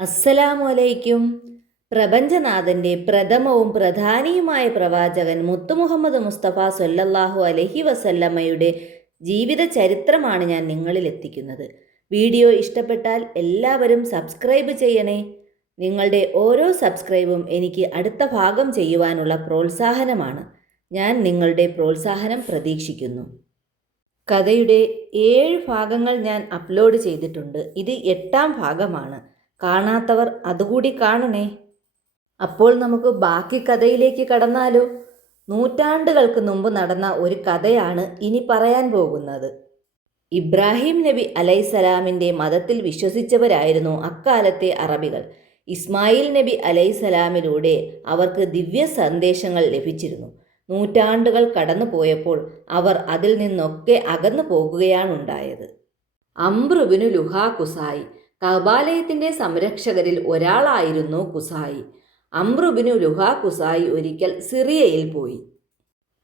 അസ്സലാമു അലൈക്കും. പ്രപഞ്ചനാഥൻ്റെ പ്രഥമവും പ്രധാനിയുമായ പ്രവാചകൻ മുത്തുമുഹമ്മദ് മുസ്തഫ സല്ലല്ലാഹു അലൈഹി വസല്ലമയുടെ ജീവിത ചരിത്രമാണ് ഞാൻ നിങ്ങളിൽ എത്തിക്കുന്നത്. വീഡിയോ ഇഷ്ടപ്പെട്ടാൽ എല്ലാവരും സബ്സ്ക്രൈബ് ചെയ്യണേ. നിങ്ങളുടെ ഓരോ സബ്സ്ക്രൈബും എനിക്ക് അടുത്ത ഭാഗം ചെയ്യുവാനുള്ള പ്രോത്സാഹനമാണ്. ഞാൻ നിങ്ങളുടെ പ്രോത്സാഹനം പ്രതീക്ഷിക്കുന്നു. കഥയുടെ 7 ഭാഗങ്ങൾ ഞാൻ അപ്ലോഡ് ചെയ്തിട്ടുണ്ട്. ഇത് 8ാം ഭാഗമാണ്. കാണാത്തവർ അതുകൂടി കാണണേ. അപ്പോൾ നമുക്ക് ബാക്കി കഥയിലേക്ക് കടന്നാലോ. നൂറ്റാണ്ടുകൾക്ക് മുമ്പ് നടന്ന ഒരു കഥയാണ് ഇനി പറയാൻ പോകുന്നത്. ഇബ്രാഹിം നബി അലൈസലാമിൻ്റെ മതത്തിൽ വിശ്വസിച്ചവരായിരുന്നു അക്കാലത്തെ അറബികൾ. ഇസ്മായിൽ നബി അലൈസലാമിലൂടെ അവർക്ക് ദിവ്യ സന്ദേശങ്ങൾ ലഭിച്ചിരുന്നു. നൂറ്റാണ്ടുകൾ കടന്നു പോയപ്പോൾ അവർ അതിൽ നിന്നൊക്കെ അകന്നു പോകുകയാണുണ്ടായത്. അംറുബിനു ലുഹാ കുസായി കഅബാലയത്തിൻ്റെ സംരക്ഷകരിൽ ഒരാളായിരുന്നു കുസായി. അംറുബിനു ലുഹാ കുസായി ഒരിക്കൽ സിറിയയിൽ പോയി.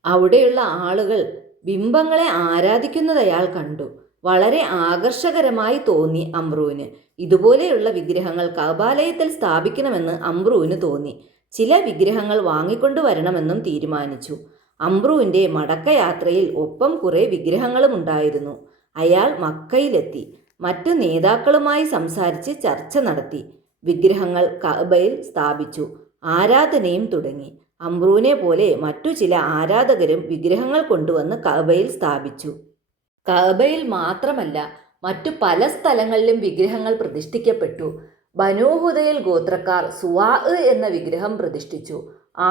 അവിടെയുള്ള ആളുകൾ ബിംബങ്ങളെ ആരാധിക്കുന്നത് അയാൾ കണ്ടു. വളരെ ആകർഷകരമായി തോന്നി അംറുവിന്. ഇതുപോലെയുള്ള വിഗ്രഹങ്ങൾ കഅബാലയത്തിൽ സ്ഥാപിക്കണമെന്ന് അംറുവിന് തോന്നി. ചില വിഗ്രഹങ്ങൾ വാങ്ങിക്കൊണ്ടുവരണമെന്നും തീരുമാനിച്ചു. അംറുവിൻ്റെ മടക്കയാത്രയിൽ ഒപ്പം കുറേ വിഗ്രഹങ്ങളും ഉണ്ടായിരുന്നു. അയാൾ മക്കയിലെത്തി. മറ്റു നേതാക്കളുമായി സംസാരിച്ച് ചർച്ച നടത്തി. വിഗ്രഹങ്ങൾ കഅബയിൽ സ്ഥാപിച്ചു. ആരാധനയും തുടങ്ങി. അംറുവിനെ പോലെ മറ്റു ചില ആരാധകരും വിഗ്രഹങ്ങൾ കൊണ്ടുവന്ന് കഅബയിൽ സ്ഥാപിച്ചു. കഅബയിൽ മാത്രമല്ല, മറ്റു പല സ്ഥലങ്ങളിലും വിഗ്രഹങ്ങൾ പ്രതിഷ്ഠിക്കപ്പെട്ടു. ബനൂ ഹുദൈൽ ഗോത്രക്കാർ സുവാ എന്ന വിഗ്രഹം പ്രതിഷ്ഠിച്ചു.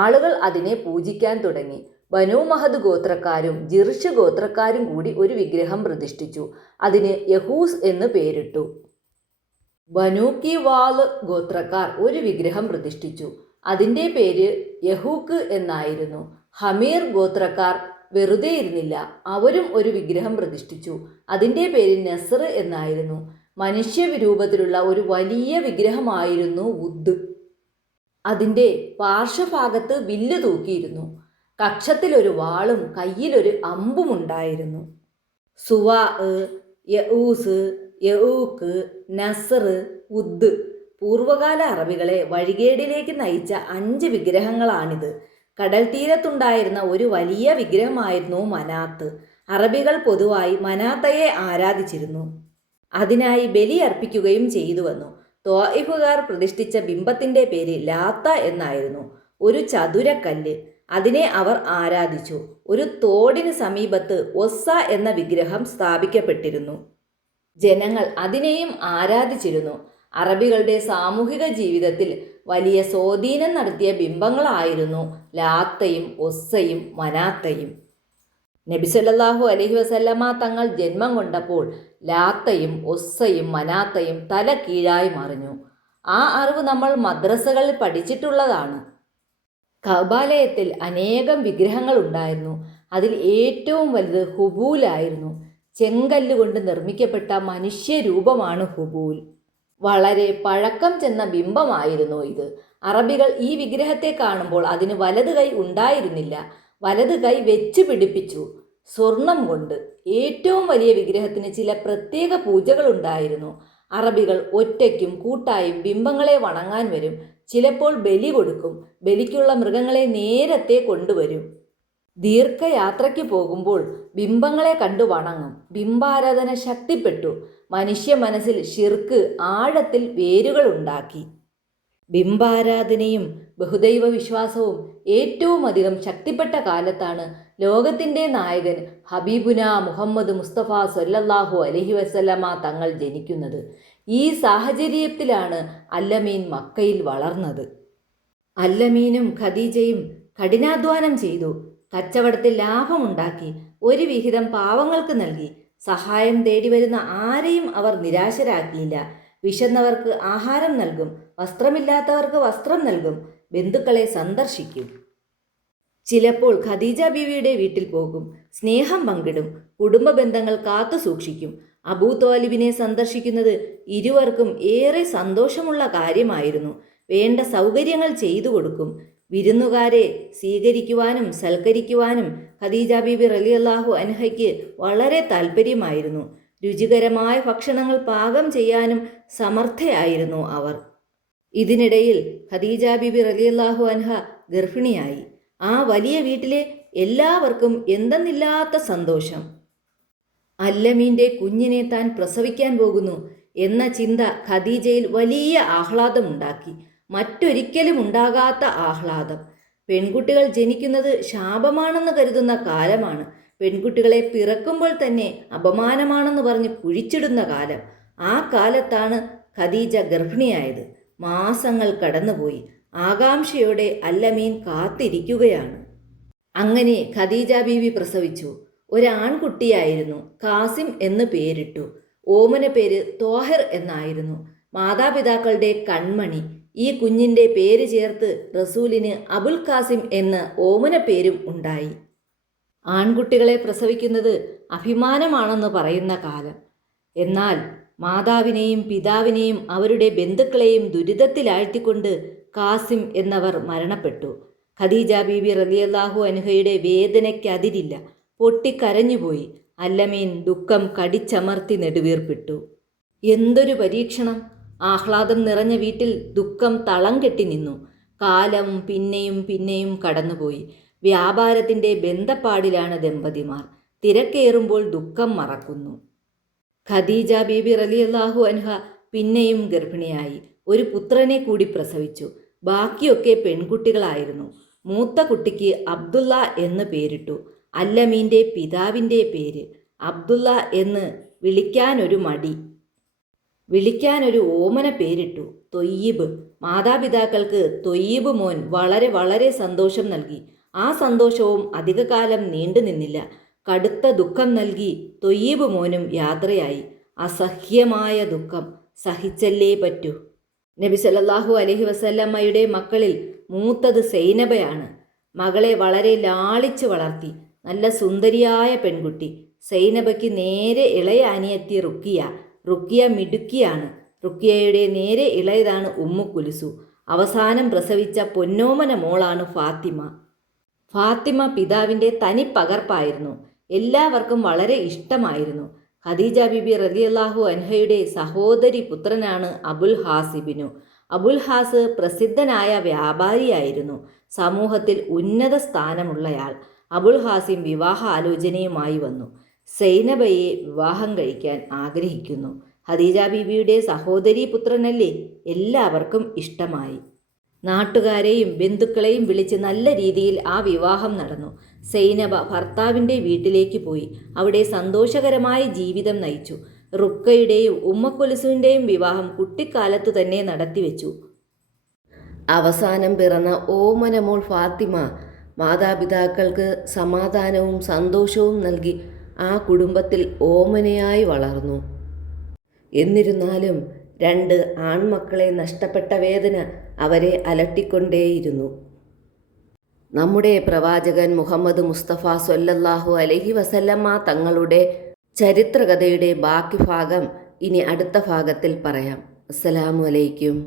ആളുകൾ അതിനെ പൂജിക്കാൻ തുടങ്ങി. ബനൂ മഹദ് ഗോത്രക്കാരും ജിർഷ് ഗോത്രക്കാരും കൂടി ഒരു വിഗ്രഹം പ്രതിഷ്ഠിച്ചു. അതിന് യഹൂസ് എന്ന് പേരിട്ടു. ബനൂ കിവാല് ഗോത്രക്കാർ ഒരു വിഗ്രഹം പ്രതിഷ്ഠിച്ചു. അതിൻ്റെ പേര് യഹൂക്ക് എന്നായിരുന്നു. ഹമീർ ഗോത്രക്കാർ വെറുതെ ഇരുന്നില്ല. അവരും ഒരു വിഗ്രഹം പ്രതിഷ്ഠിച്ചു. അതിൻ്റെ പേര് നസർ എന്നായിരുന്നു. മനുഷ്യരൂപത്തിലുള്ള ഒരു വലിയ വിഗ്രഹമായിരുന്നു വുദ്. അതിൻ്റെ പാർശ്വഭാഗത്ത് വില്ല് തൂക്കിയിരുന്നു. കക്ഷത്തിലൊരു വാളും കയ്യിലൊരു അമ്പുമുണ്ടായിരുന്നു. സുവാ, യഊസ്, യഊക്ക്, നസർ, വുദ് പൂർവകാല അറബികളെ വഴികേടിലേക്ക് നയിച്ച 5 വിഗ്രഹങ്ങളാണിത്. കടൽ തീരത്തുണ്ടായിരുന്ന ഒരു വലിയ വിഗ്രഹമായിരുന്നു മനാത്ത്. അറബികൾ പൊതുവായി മനാത്തയെ ആരാധിച്ചിരുന്നു. അതിനായി ബലിയർപ്പിക്കുകയും ചെയ്തു വന്നു. ത്വാഇഫുകാർ പ്രതിഷ്ഠിച്ച ബിംബത്തിൻ്റെ പേര് ലാത്ത എന്നായിരുന്നു. ഒരു ചതുരക്കല്ല്. അതിനെ അവർ ആരാധിച്ചു. ഒരു തോടിന് സമീപത്ത് ഒസ്സ എന്ന വിഗ്രഹം സ്ഥാപിക്കപ്പെട്ടിരുന്നു. ജനങ്ങൾ അതിനെയും ആരാധിച്ചിരുന്നു. അറബികളുടെ സാമൂഹിക ജീവിതത്തിൽ വലിയ സ്വാധീനം നടത്തിയ ബിംബങ്ങളായിരുന്നു ലാത്തയും ഒസ്സയും മനാത്തയും. നബി സല്ലല്ലാഹു അലൈഹി വസല്ലമ തങ്ങൾ ജന്മം കൊണ്ടപ്പോൾ ലാത്തയും ഒസ്സയും മനാത്തയും തല കീഴായി മറിഞ്ഞു. ആ അറിവ് നമ്മൾ മദ്രസകളിൽ പഠിച്ചിട്ടുള്ളതാണ്. കഅബാലയത്തിൽ അനേകം വിഗ്രഹങ്ങൾ ഉണ്ടായിരുന്നു. അതിൽ ഏറ്റവും വലുത് ഹുബൂലായിരുന്നു. ചെങ്കല്ലുകൊണ്ട് നിർമ്മിക്കപ്പെട്ട മനുഷ്യരൂപമാണ് ഹുബൂൽ. വളരെ പഴക്കം ചെന്ന ബിംബമായിരുന്നു ഇത്. അറബികൾ ഈ വിഗ്രഹത്തെ കാണുമ്പോൾ അതിന് വലത് കൈ ഉണ്ടായിരുന്നില്ല. വലത് കൈ വെച്ച് പിടിപ്പിച്ചു. സ്വർണം കൊണ്ട്. ഏറ്റവും വലിയ വിഗ്രഹത്തിന് ചില പ്രത്യേക പൂജകൾ ഉണ്ടായിരുന്നു. അറബികൾ ഒറ്റയ്ക്കും കൂട്ടായും ബിംബങ്ങളെ വണങ്ങാൻ വരും. ചിലപ്പോൾ ബലി കൊടുക്കും. ബലിക്കുള്ള മൃഗങ്ങളെ നേരത്തെ കൊണ്ടുവരും. ദീർഘയാത്രയ്ക്ക് പോകുമ്പോൾ ബിംബങ്ങളെ കണ്ടു വണങ്ങും. ബിംബാരാധന ശക്തിപ്പെട്ടു. മനുഷ്യ മനസ്സിൽ ഷിർക്ക് ആഴത്തിൽ വേരുകൾ ഉണ്ടാക്കി. ബിംബാരാധനയും ബഹുദൈവ വിശ്വാസവും ഏറ്റവും അധികം ശക്തിപ്പെട്ട കാലത്താണ് ലോകത്തിൻ്റെ നായകൻ ഹബീബുന മുഹമ്മദ് മുസ്തഫ സല്ലല്ലാഹു അലൈഹി വസല്ലമ തങ്ങൾ ജനിക്കുന്നത്. ഈ സാഹചര്യത്തിലാണ് അല്ലമീൻ മക്കയിൽ വളർന്നത്. അല്ലമീനും ഖദീജയും കഠിനാധ്വാനം ചെയ്തു. കച്ചവടത്തിൽ ലാഭമുണ്ടാക്കി. ഒരു വിഹിതം പാവങ്ങൾക്ക് നൽകി. സഹായം തേടി വരുന്ന ആരെയും അവർ നിരാശരാക്കിയില്ല. വിശന്നവർക്ക് ആഹാരം നൽകും. വസ്ത്രമില്ലാത്തവർക്ക് വസ്ത്രം നൽകും. ബന്ധുക്കളെ സന്ദർശിക്കും. ചിലപ്പോൾ ഖദീജ ബീവിയുടെ വീട്ടിൽ പോകും. സ്നേഹം പങ്കിടും. കുടുംബ ബന്ധങ്ങൾ കാത്തു സൂക്ഷിക്കും. അബൂ ത്വാലിബിനെ സന്ദർശിക്കുന്നത് ഇരുവർക്കും ഏറെ സന്തോഷമുള്ള കാര്യമായിരുന്നു. വേണ്ട സൗകര്യങ്ങൾ ചെയ്തു കൊടുക്കും. വിരുന്നുകാരെ സ്വീകരിക്കുവാനും സൽക്കരിക്കുവാനും ഖദീജ ബീബി റളിയല്ലാഹു അൻഹയ്ക്ക് വളരെ താല്പര്യമായിരുന്നു. രുചികരമായ ഭക്ഷണങ്ങൾ പാകം ചെയ്യാനും സമർത്ഥയായിരുന്നു അവർ. ഇതിനിടയിൽ ഖദീജ ബീബി റളിയല്ലാഹു അൻഹ ഗർഭിണിയായി. ആ വലിയ വീട്ടിലെ എല്ലാവർക്കും എന്തെന്നില്ലാത്ത സന്തോഷം. അല്ലമീൻ്റെ കുഞ്ഞിനെ താൻ പ്രസവിക്കാൻ പോകുന്നു എന്ന ചിന്ത ഖദീജയിൽ വലിയ ആഹ്ലാദമുണ്ടാക്കി. മറ്റൊരിക്കലും ഉണ്ടാകാത്ത ആഹ്ലാദം. പെൺകുട്ടികൾ ജനിക്കുന്നത് ശാപമാണെന്ന് കരുതുന്ന കാലമാണ്. പെൺകുട്ടികളെ പിറക്കുമ്പോൾ തന്നെ അപമാനമാണെന്ന് പറഞ്ഞ് കുഴിച്ചിടുന്ന കാലം. ആ കാലത്താണ് ഖദീജ ഗർഭിണിയായത്. മാസങ്ങൾ കടന്നുപോയി. ആകാംക്ഷയോടെ അല്ലമീൻ കാത്തിരിക്കുകയാണ്. അങ്ങനെ ഖദീജ ബീവി പ്രസവിച്ചു. ഒരാൺകുട്ടിയായിരുന്നു. കാസിം എന്ന് പേരിട്ടു. ഓമന പേര് തോഹിർ എന്നായിരുന്നു. മാതാപിതാക്കളുടെ കൺമണി. ഈ കുഞ്ഞിൻ്റെ പേര് ചേർത്ത് റസൂലിന് അബുൽ കാസിം എന്ന ഓമന പേരും ഉണ്ടായി. ആൺകുട്ടികളെ പ്രസവിക്കുന്നത് അഭിമാനമാണെന്ന് പറയുന്ന കാലം. എന്നാൽ മാതാവിനെയും പിതാവിനെയും അവരുടെ ബന്ധുക്കളെയും ദുരിതത്തിലാഴ്ത്തിക്കൊണ്ട് കാസിം എന്നവർ മരണപ്പെട്ടു. ഖദീജ ബീബി റളിയല്ലാഹു അൻഹയുടെ വേദനയ്ക്കതിരില്ല. പൊട്ടിക്കരഞ്ഞുപോയി. അല്ലമീൻ ദുഃഖം കടിച്ചമർത്തി നെടുവീർപ്പിട്ടു. എന്തൊരു പരീക്ഷണം! ആഹ്ലാദം നിറഞ്ഞ വീട്ടിൽ ദുഃഖം തളം കെട്ടി നിന്നു. കാലം പിന്നെയും പിന്നെയും കടന്നുപോയി. വ്യാപാരത്തിൻ്റെ ബന്ധപ്പാടിലാണ് ദമ്പതിമാർ. തിരക്കേറുമ്പോൾ ദുഃഖം മറക്കുന്നു. ഖദീജ ബീബി റളിയല്ലാഹു അൻഹ പിന്നെയും ഗർഭിണിയായി. ഒരു പുത്രനെ കൂടി പ്രസവിച്ചു. ബാക്കിയൊക്കെ പെൺകുട്ടികളായിരുന്നു. മൂത്ത കുട്ടിക്ക് അബ്ദുള്ള എന്ന് പേരിട്ടു. അല്ലമീൻ്റെ പിതാവിൻ്റെ പേര്. അബ്ദുള്ള എന്ന് വിളിക്കാനൊരു മടി. വിളിക്കാനൊരു ഓമന പേരിട്ടു, തൊയ്യിബ്. മാതാപിതാക്കൾക്ക് തൊയ്യിബ് മോൻ വളരെ വളരെ സന്തോഷം നൽകി. ആ സന്തോഷവും അധികകാലം നീണ്ടു നിന്നില്ല. കടുത്ത ദുഃഖം നൽകി തൊയ്യിബ് മോനും യാത്രയായി. അസഹ്യമായ ദുഃഖം സഹിച്ചല്ലേ പറ്റൂ. നബി സല്ലല്ലാഹു അലൈഹി വസല്ലമ്മയുടെ മക്കളിൽ മൂത്തത് സൈനബയാണ്. മകളെ വളരെ ലാളിച്ച് വളർത്തി. നല്ല സുന്ദരിയായ പെൺകുട്ടി. സൈനബയ്ക്ക് നേരെ ഇളയ അനിയത്തി റുക്കിയ. റുക്കിയ മിടുക്കിയാണ്. റുക്കിയയുടെ നേരെ ഇളയതാണ് ഉമ്മു കുൽസു. അവസാനം പ്രസവിച്ച പൊന്നോമന മോളാണ് ഫാത്തിമ. ഫാത്തിമ പിതാവിൻ്റെ തനിപ്പകർപ്പായിരുന്നു. എല്ലാവർക്കും വളരെ ഇഷ്ടമായിരുന്നു. ഖദീജ ബീബി റളിയല്ലാഹു അൻഹയുടെ സഹോദരി പുത്രനാണ് അബുൽ ഹാസിബിനു. അബുൽ ഹാസ് പ്രസിദ്ധനായ വ്യാപാരിയായിരുന്നു. സമൂഹത്തിൽ ഉന്നത സ്ഥാനമുള്ളയാൾ. അബുൽ ഹാസിം വിവാഹ ആലോചനയുമായി വന്നു. സൈനബയെ വിവാഹം കഴിക്കാൻ ആഗ്രഹിക്കുന്നു. ഖദീജ ബീവിയുടെ സഹോദരീ പുത്രനല്ലേ? എല്ലാവർക്കും ഇഷ്ടമായി. നാട്ടുകാരെയും ബന്ധുക്കളെയും വിളിച്ച് നല്ല രീതിയിൽ ആ വിവാഹം നടന്നു. സൈനബ ഭർത്താവിൻ്റെ വീട്ടിലേക്ക് പോയി. അവിടെ സന്തോഷകരമായ ജീവിതം നയിച്ചു. റുക്കയുടെയും ഉമ്മക്കുൽസുവിൻ്റെയും വിവാഹം കുട്ടിക്കാലത്തു തന്നെ നടത്തിവെച്ചു. അവസാനം പിറന്ന ഓമനമോൾ ഫാത്തിമ മാതാപിതാക്കൾക്ക് സമാധാനവും സന്തോഷവും നൽകി ആ കുടുംബത്തിൽ ഓമനയായി വളർന്നു. എന്നിരുന്നാലും 2 ആൺമക്കളെ നഷ്ടപ്പെട്ട വേദന അവരെ അലട്ടിക്കൊണ്ടേയിരുന്നു. നമ്മുടെ പ്രവാചകൻ മുഹമ്മദ് മുസ്തഫ സ്വല്ലല്ലാഹു അലൈഹി വസല്ലമ തങ്ങളുടെ ചരിത്രകഥയുടെ ബാക്കി ഭാഗം ഇനി അടുത്ത ഭാഗത്തിൽ പറയാം. അസ്സലാമു അലൈക്കും.